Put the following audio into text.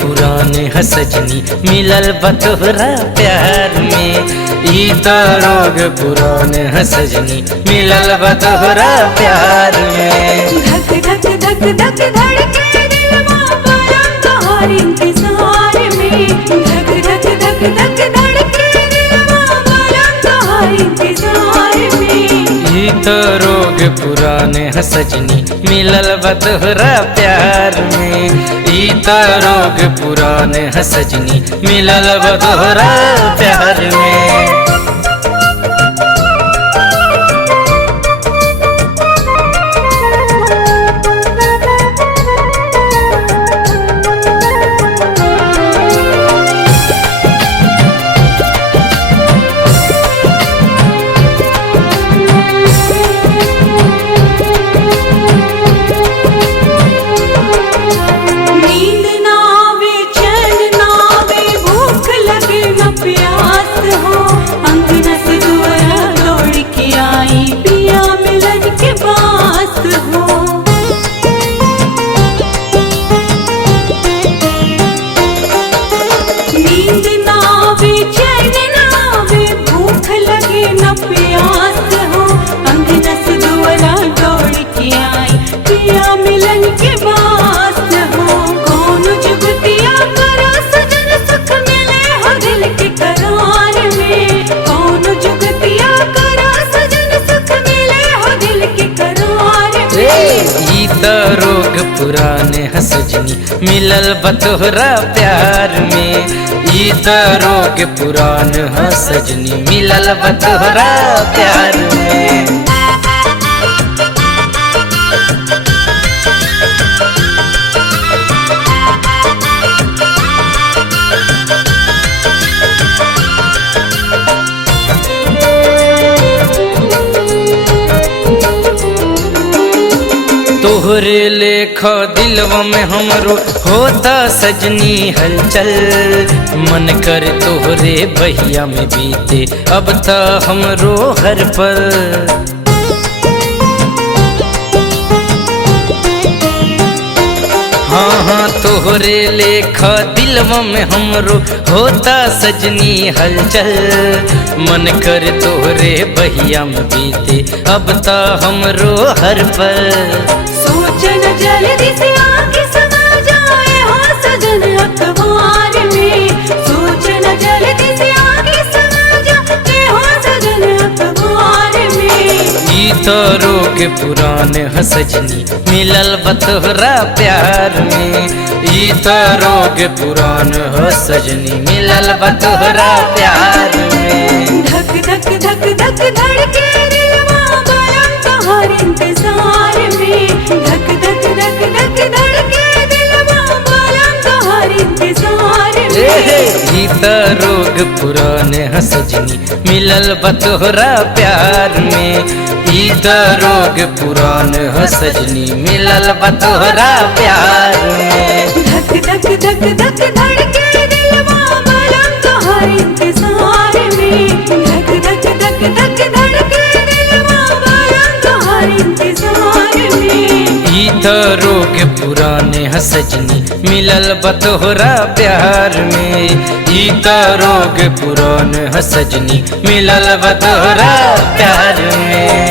पुराने ह सजनी मिलल बतोहरा प्यार में। ई तो रोग पुराने ह सजनी मिलल बतोहरा प्यार में। धक धक धक धक धड़के दिलवा परम तोहर इंतजार में। धक धक धक धक धड़के दिलवा परम तोहर इंतजार में। ई तो रोग पुराने ह सजनी मिलल बतोहरा प्यार में। ई तो रोग पुराने ह सजनी मिलल बतोहरा प्यार में। नींद ना आवे चैन ना आवे भूख लगे न प्यास हो। अंगना से दुआरा दौड़ के आई पिया मिलन के पास हो। नींद ना आवे चैन ना आवे भूख लगे न प्यास हो। अंगना से दुआरा दौड़ के आई पिया मिलन के पास हो। कौन जुगतिया करा सजन सुख मिले हो दिल के करार में। कौन जुगतिया करा सजन सुख मिले हो दिल के करार में। ई तो रोग पुराने ह सजनी मिलल बतोहरा प्यार में। ई तो रोग पुराने ह सजनी मिलल बतोहरा प्यार में। तोहरे लेखा दिलवा में हमरो होता सजनी हलचल। मन कर तोहरे बहिया में बीते अब तो हमरो हर पल। हाँ हाँ तोहरे लेखा दिलवा में हमरो होता सजनी हलचल। मन कर तोहरे बहिया में बीते अब तो हमरो हर पल। सोचन जल्दी से आके समा जाए हो सजन अखबार में। सोचन जल्दी से आके समा जाए हो सजन अखबार में। ई तो रोग पुराने ह सजनी मिलल बतोहरा प्यार में। ई तो रोग पुराने ह सजनी मिलल बतोहरा प्यार में। धक धक धक धक धड़के दिलवा परम तोहर इंतजार में। धक धक धक धक धड़के दिलवा परम तोहर इंतजार में। ई तो रोग पुराने ह सजनी मिलल बतोहरा प्यार में। ई तो रोग पुराने ह सजनी मिलल बतोहरा प्यार में। धक धक धक धक धड़के दिलवा परम तोहर इंतजार में। धक धक धक धक धड़के दिलवा परम तोहर इंतजार में। ई तो रोग पुराने ह सजनी मिलल बतोहरा प्यार में। ई तो रोग पुराने ह सजनी मिलल बतोहरा प्यार में।